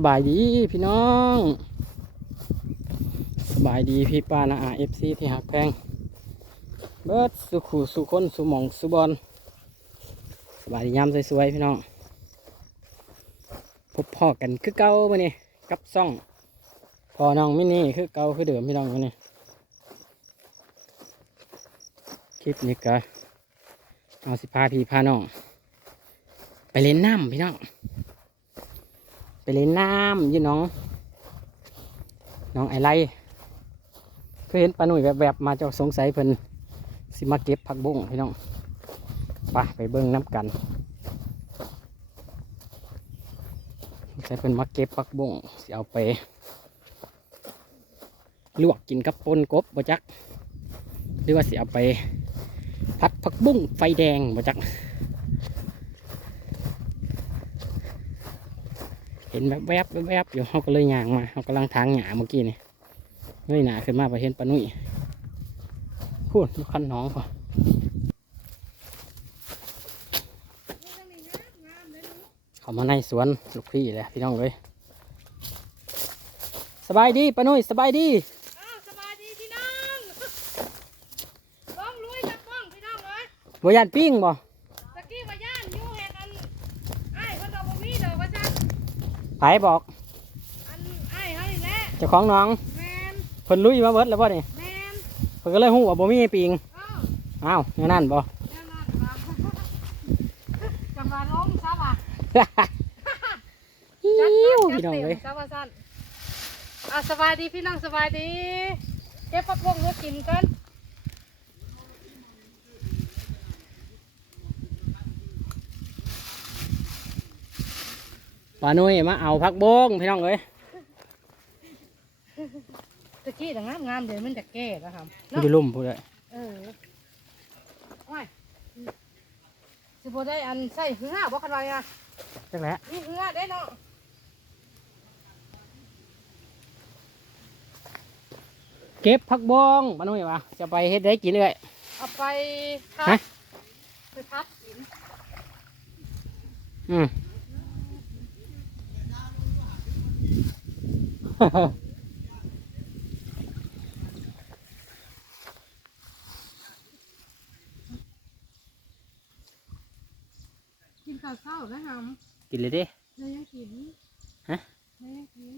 สบายดีพี่น้อง สบายดีพี่ป้านะอาเอฟซีที่หักแพง เบิดสุขูสุคนสุหมองสุบอลสบายดียามสวยๆพี่น้อง พบพ่อกันคือเก่ามาเนี่ยกับซ่องพอน้องมินี่คือเก่าคือเดิมพี่น้องมาเนี่ยคลิปนี้ก็เอาสิพาพี่พาน้อง ไปเล่นน้ำพี่น้อง ไปเล่นน้ำยี่น้อง น้องไอไลเคยเห็นปลาหนุ่ยแบบๆมาเจ้าสงสัยเพิ่นสิมาเก็บผักบุ้งพี่น้องไปไปเบิ้งน้ำกันใส่เพิ่นมาเก็บผักบุ้งสิเอาไปลวกกินกับปนกบบ่จัก หรือว่าสิเอาไปผัดผักบุ้งไฟแดงบ่จัก ห็นแบบแวบๆแวบๆอยู่เขาก็เลยย่างมาเขากำลังทางหยาเมื่อกี้นี่เงยหนาขึ้นมาไปเห็นปลานุ่ยพูดคันน้องพอเขามาในสวนลูกพี่เลยพี่น้องเลยสบายดีปลานุ่ยสบายดีอ้าวสบายดีพี่น้องบ้องลุยจับบ้องพี่น้องเลยบยานปิ้งบ่ ตะกี้ว่าย่านอยู่เห็นอันไอ้ายคนเราบ่มีดอกว่าซั่น ไผบอกอันไอ้ายเฮานี่แหละเจ้าของน้องแมนเพิ่นลุยมาเบิดแล้วบ่นี่แมนเพิ่นก็เลยหูว่าบ่มีปิงอ้าวอ้าวอย่างนั้นบ่ แน่นอนว่าจังหวะล้มซะว่ะอิ๊จัดวหนักพี่น้องจัดเลเต็ยมซะว่าซั่นอะสบายดีพี่น้องสบายดี เก็บผักบุ้งมากินกันานุ่ยมาเอาผักบงพี่น้องเอ้ยตะกี้น่ะงามๆเดี๋ยวมันจะแก่แล้วครับมันอยู่ลุ่มพูดเลยเออโอ้ยสิบ่ได้อันใส่เหือบ่คันว่าอะจังแหละนี่เหือได้เนาะเก็บผักบงปลานุ่ยวะจะไปเฮ็ดได้กินเลยเอาไปทัฮะบไปทับกินอืม กินข้าวเช้านะฮะกินเลยดิได้ยังกินฮะได้ยังกิน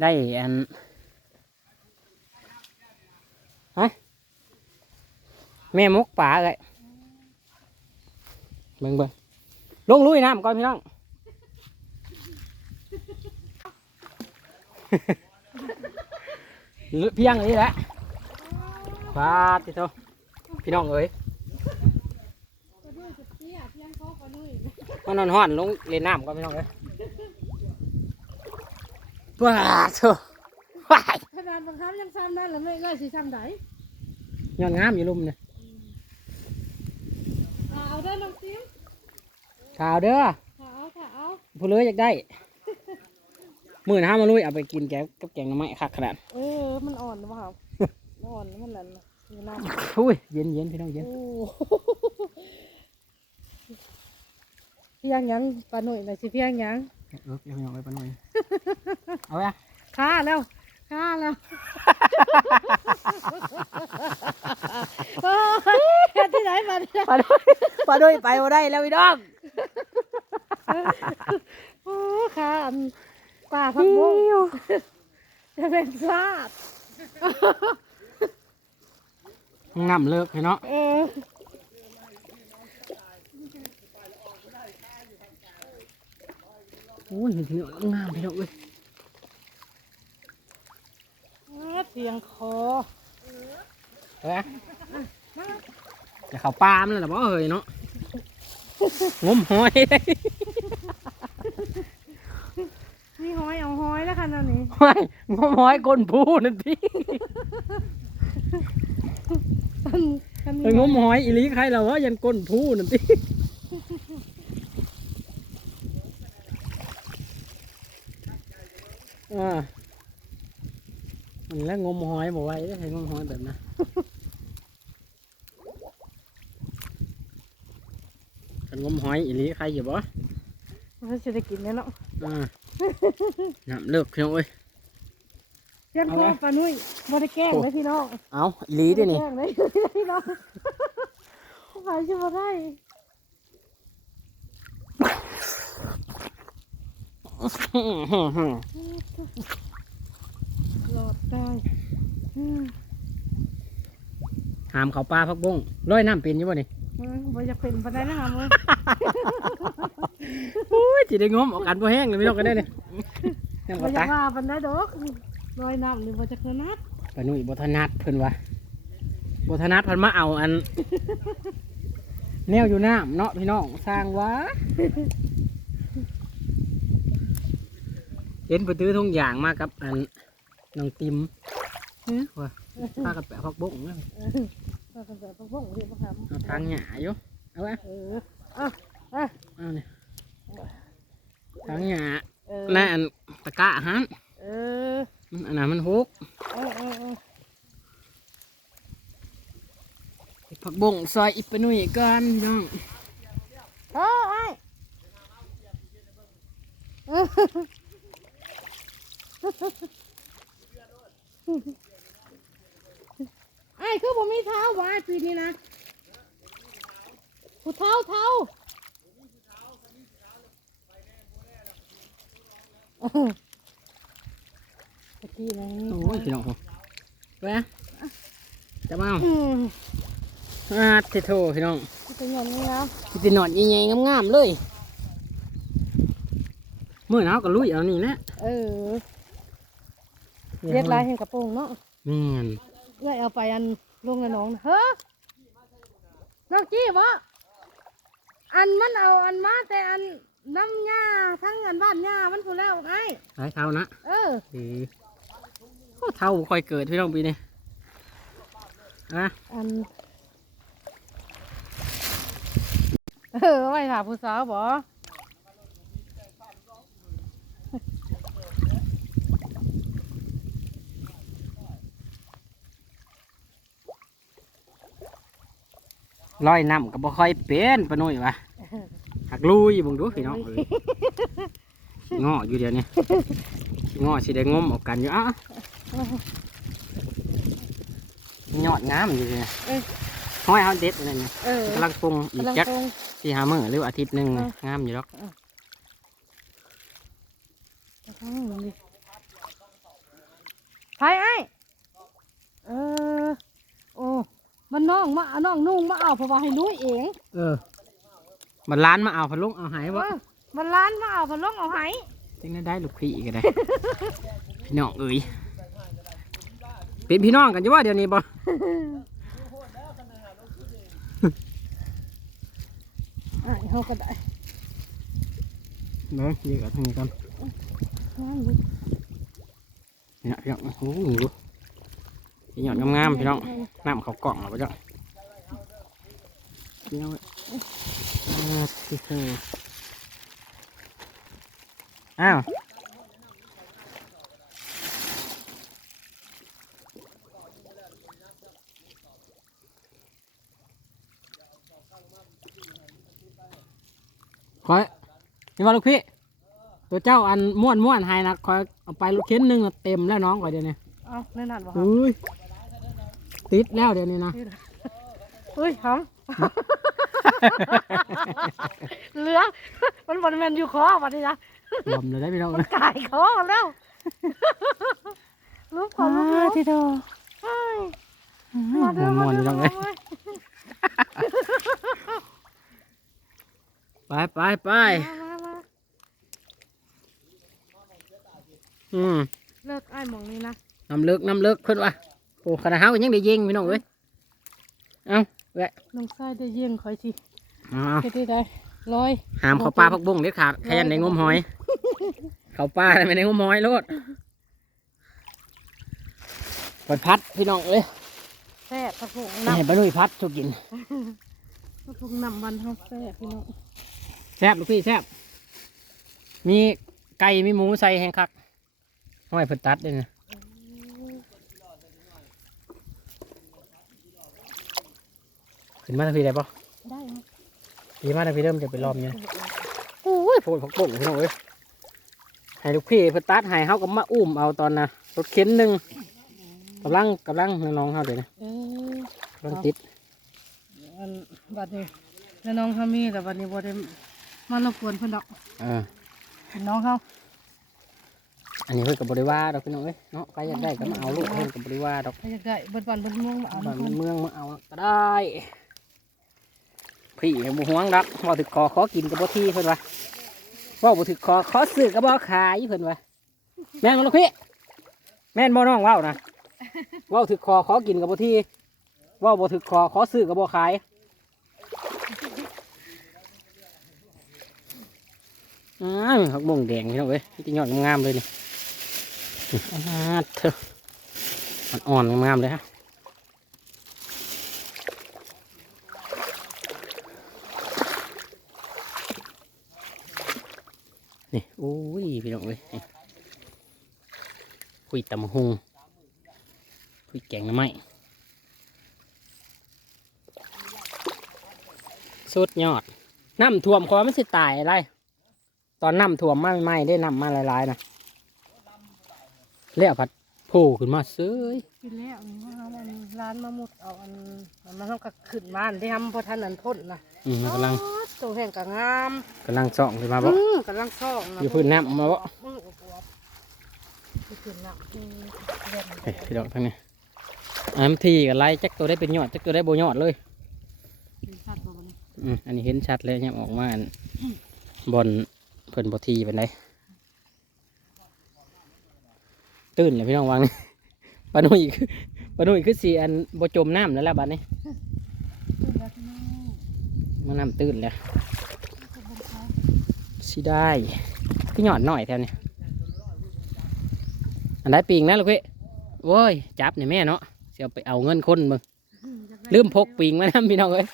ได้อันฮะแม่มกป่าเลยเบิ่งเบิ่งลงลุยน้ำก่อนพี่น้อง เพียงนี้แหละฟาดที่โตพี่น้องเอ้ยก็ด้วยจะเตี้ยเพียงเขาก็ด้วยมันนอนห้อนลงเล่นน้ำก่อนพี่น้องเอ้ยว้าโถว้ายขนาดบางครั้งยังซ้ำได้หรือไม่ได้สิซ้ำไดย้อนงามอยู่ลุ่มเนี่ยเอาเด้อน้องติ้มข่าวเด้อเอาค่ะเอาผู้เลยอยากได้ มื่อห้ามาลุยเอาไปกินแกงกับแกงหน้ำไม้คักขนาดเออมันอ่อนหรือเปล่ามันอ่อนมันนั่นน่ะอยู่น้ำอุ้ยเย็นเย็นพี่น้องเย็นโอ้เพียงหยังปลาหน่อยน่ะสิเพียงหยังเออพี่น้องไปปะหน่อยเอาไปฆ่าแล้วฆ่าแล้วโอ้ยเฮ็ดที่ไหนมาเนี่ยปะหน่อยปะหน่อยไปเอาได้แล้วพี่น้อง โอ้ฆ่าอัน ป่าพักบุ้งจะเป็นซาดงำเลิกพี่น้องเอออุ้ยเห็นทีนี้งามพี่น้องเอ้ยเสียงคอเอาไปจะเข้าปลามนแล้วเหรอบ่เอ้ยเนาะงมหอย มีหอยเอาหอยแล้วค่ะ นั่นนี่หอยงมหอยก้นผู้นั่นพี่กันไปงมหอยอีหลีใครเหรอวะยันก้นผู้นั่นพี่อ่ามันแล้วงมหอยบอกไว้ได้ให้งมหอยแบบนั้นกันงมหอยอีหลีใครอยู่บ่มันจะได้กินแน่เนาะอ่าน้ำเลิกพี่น้องเอ้ย เตรียมเอาคอไว้ปลานุ่ยบ่ได้แกล้งเลยพี่น้องเอาอีหลีเด้วยนี่แกล้งเลยพี่น้องขายชิบะได้หลอดได้อืมหามเขาปลาพักบงร้อยน้ำเป็นอยู่บ่นี่อืมบ่จะเป็นปานใดนะครับมึงโอ้ยจิได้งมเออกกันบ่แห้งเลยพี่น้องกันได้เลยยังบ่บ่จะตายว่าปานใดดอก ลอยน้ำหรือบ่จะเกินนัดปานุ่ยบ่ถนัดเพิ่นว่าบ่ถนัดเพิ่นมาเอาอัน แนวอยู่น้ำเนาะพี่น้องสร้างวะเห็นไปตื้อทุ่งยางมากับ อันน้องติมว่าพากันแปะพักบงนะเออก็แบบพวกพวกเรียกว่าครับเอาทางหยาอยู่เอาไว้เอออะอะเอาเนี่ยทางหยาเออหน้าอันตะกร้าหันเออมันอันนั้นมันหกผักบงซอยอิปนุ่ยก่อนพี่น้องเออไอ้เออไอ้คือผมมีเท้าวะปีนี้นะผู้เท้าเท้าเออ ตะกี้นะโอ้ยพี่น้องไปนะจะมาเอาอืมอาเทโทพี่น้องเป็นอย่างนี้แล้วกินหนอนใหญ่ๆงามๆเลยมื่อหนาวก็ลุยเอานี่นะเออเรียกลายแห่งกระโปรงเนาะแม่นเอื้อยเอาไปอันลงกับน้องนะเฮ้อน้องจี้บ่อันมันเอาอันมาแต่อันน้ำหญ้าทั้งอันบ้านหญ้ามันพูดแล้วไอ้หลายเท่านะเออ เออโอ้เท่าบ่ค่อยเกิดพี่น้องปีนี้อะอันเออไว้ถามผู้สาวบ่ลอยน้ำก็บ่ค่อยเป็นปะนุ่ยวะหักลุยเบิ่งดูพี่น้องเอ้ยขี้ง้ออยู่เดี๋ยวนี้ขี้ง้อสิได้งมเออกกันอยู่อะ ยอดงามอยู่เนี่ยเออ ห้อยเฮาเด็ดอะไรเนี่ยเออกำลังปรุงอีกกำลังจักตรงสี่ห้ามื้อหรืออาทิตย์หนึ่งเออ งามอยู่หรอกอืมดิไปไอ้เออ โอ้ มันน้องมาน้องนุ่งมาเอาเพราะว่าให้รู้เองเออมันร้านมาเอาพัดลงเอาหายเอวะอมันร้านมาเอาเพนลงเอาไหจึงได้ได้ลูกพี่ก็ได้ พี่น้องเอ้ย เป็นพี่น้องกันอยู่ว่าเดี๋ยวนี้บ่อะเขาก็ได้เนาะเยอะทางนี้ก่อนงามดิเนี่ยพี่น้องโอ้โหดูพี่น้องงามๆพี่น้องน้ำเขากล่องเหรอพี่น้องพี่น้องเอ้ยอ่าที่เธออ้าว คอยนี่ว่าลูกพี่ ตัวเจ้าอันม้วนม้วนๆให้นะคอยเอาไปรถเข็นหนึ่งน่ะเต็มแล้วน้องคอยเดี๋ยวนี้เอาแน่นอนบ่ครับอุ้ยติดแล้วเดี๋ยวนี้นะเฮ้ยหำเหลือ มันบนแมนอยู่คอวันนี้นะลมเลยได้พี่น้องมันกายคอแล้วรูปขอรูปรูปที่เธอเฮ้ยม้วนม้วนๆพี่น้องเลยมา ไปไปไปมามาอืมเลิกไอ้ายหมองนี้นะน้ำเลิกน้ำเลิกเพิ่นว่าโอ้ขนาดเฮายังได้ยิงพี่น้องเอ้ยเอาแวะน้องชายได้เยี่ยงคอยทีเอาเอาเฮ็ดได้ได้ร้อยหามเขาปลาพักบุ้งเด็ดขาดขยันในงมหอย เขาปลาไม่ได้งมหอยโลดเปิดพัดพี่น้องเอ้ยแซ่บกระพุงไม่เห็นน้ำปลาหนุ่ยพัดทุกกินกระพุงน้ำมันเฮาแซ่บพี่น้องแซ่บลูกพี่แซ่บมีไก่มีหมูใส่แห้งคักห้อยเพิ่นตัดเลยนะขึ้นมาทางพี่ได้ปะได้ไหมพี่มาทางพี่เริ่มจะไปรอบเนี้ยโอ้ยโผล่ผักบุ้งพี่น้องเอ้ยให้ลูกพี่เพิ่นตัดให้เฮาก็มาอุ้มเอาตอนน่ะรถเข็นหนึงกำลังกำลังน้องๆเฮาเดี๋ยวนะเออกำลังติดอันบัดนี้แล้วน้องเขามีแต่บัดนี้บ่ได้ มารบกวนเพิ่นดอกเออเป็นน้องเขาอันนี้เพิ่นก็บ่ได้ว่าดอกพี่น้องเอ้ยเนาะใครอยากได้ก็มาเอาลูกเพิ่นก็บ่ได้ว่าดอกใครอยากได้เบิดวันเบิดเมืองมาเอาบ้านเพิ่นเมืองมาเอาก็ได้ พี่บ่ห่วงดอกบ่ถึกคอขอกินก็บ่ที่เพิ่นว่าเว้าบ่ถึกคอขอซื้อก็บ่ขายเพิ่นว่าแม่นบ่ลูกพี่แม่นบ่น้องเว้านะเว้าถึกคอขอกินก็บ่ที่เว้าบ่ถึกคอขอซื้อก็บ่ขาย อ้าวผักบงแดงพี่น้องเอ้ยที่ยอดงามเลยนี่อ่าเถอะมันอ่อนงามเลยฮะนี่โอ้ยพี่น้องเอ้ยคุยตำหงคุยแกงน้ำไม้สุดยอดน้ำท่วมคอมันสิตายอะไร ตอนน้ำท่วมมาใหม่ๆได้น้ำมาหลายๆนะแล้วผัดโผล่ขึ้นมาเซ้ยกินแล้วนี่ว่ามันร้านมาหมดเอาอันอันมันต้องกขึ้นมาอันที่ทำพอทันอันพ่นนะอืมกำลังอ๋อตัวแห่งกะงามกำลังส่องขึ้นมาบ่อืมกำลังซ่องนะอยู่พื้นน้ำมาบ่อืมอวบๆอยู่พื้นน้ำอืมเล่นเฮ้ยพี่น้องทั้งนี้อันทีกับไล่จักตัวได้เป็นยอดจักตัวได้โบยอดเลยเป็นสัตว์บ่บัดนี้อืมอันนี้เห็นชัดเลยเนี่ยออกมาอันบอล เพิ่นบทีเป็นไดตื่นเลยพี่น้องวางปลานุ่ยปลานุ่ยคือสีอันบจมน้ำแล้วแหละบัดนี้เป็นนี้มันน้ำตื่นแล้วสิได้ก็หยอดหน่อยแถวนี้อันได้ปิงนะลูกพี่โว้ยจับเนี่ยแม่เนาะเสียไปเอาเงินคนมึงลืมพกปิงมานะพี่น้องเอ้ย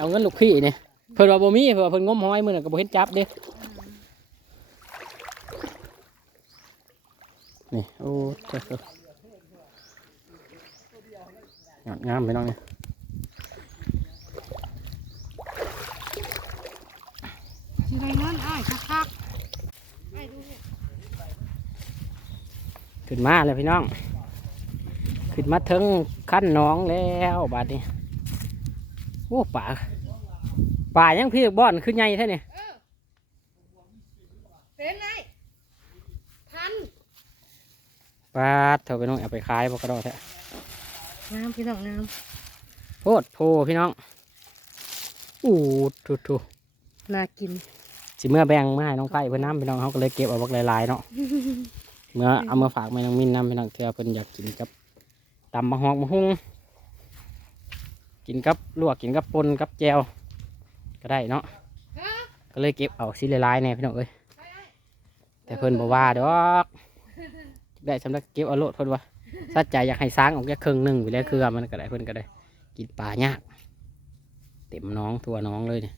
เอาเงินลูกพี่เนี่ยเพิ่นว่าบ่มีเพิ่นว่าเพิ่นงมห้อยมื้อนั้นก็บ่เห็นจับเด้ นี่โอ้เจ้าเจ้างามงามพี่น้องเนี่ยสิไรนั่นอ้ายคักๆอ้ายดูเนี่ยขึ้นมาเลยพี่น้อง ขึ้นมาถึงขั้นหน้องแล้วบาดนี้โอ้ป่าป่ายังพี่บ่อนขึ้นใหญ่แท้เนี่ย เป็นไงทัน ปลาเถอะพี่น้องเอาไปขายบ่กระดอแท้งามพี่น้องงามโพดโพพี่น้องอู้ทุทุน่ากินสิเมื่อแบ่งมาให้น้องไผ่เพื่อนน้ำพี่น้องเขาก็เลยเก็บเอาบักหลายๆเนาะเมื่อเอามาฝากแม่น้องมินน้ำพี่น้องเถื่อเพิ่นอยากกินกับตำมะฮอกมะฮุ่งกินกับลวกกินกับปนกับแจวก็ได้เนาะก็เลยเก็บเอาสิหลายๆแน่พี่น้องเอ้ยแต่เพิ่นบอกว่าดอก ได้สำหรับเก็บเอาโลดเพิ่นว่าสัดใจอยากให้สร้างออกแค่ครึ่งหนึ่งไปแล้วคือมันก็ได้เพิ่นก็ได้ กินปลายาก เต็มน้องตัวน้องเลยเนี่ย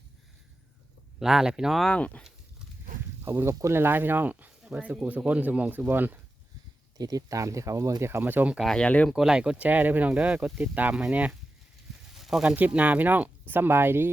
ลาเลยพี่น้อง ขอบคุณกับคุณหลายๆพี่น้องเบิร์สุกุสุคนสุมองสุบอลที่ติดตามที่เขามาเมืองที่เขามาชมกาอย่าลืมกดไลค์กดแชร์ด้อพี่น้องเด้อกดติดตามให้เนี่ยพอกันคลิปหน้าพี่น้องสบายดี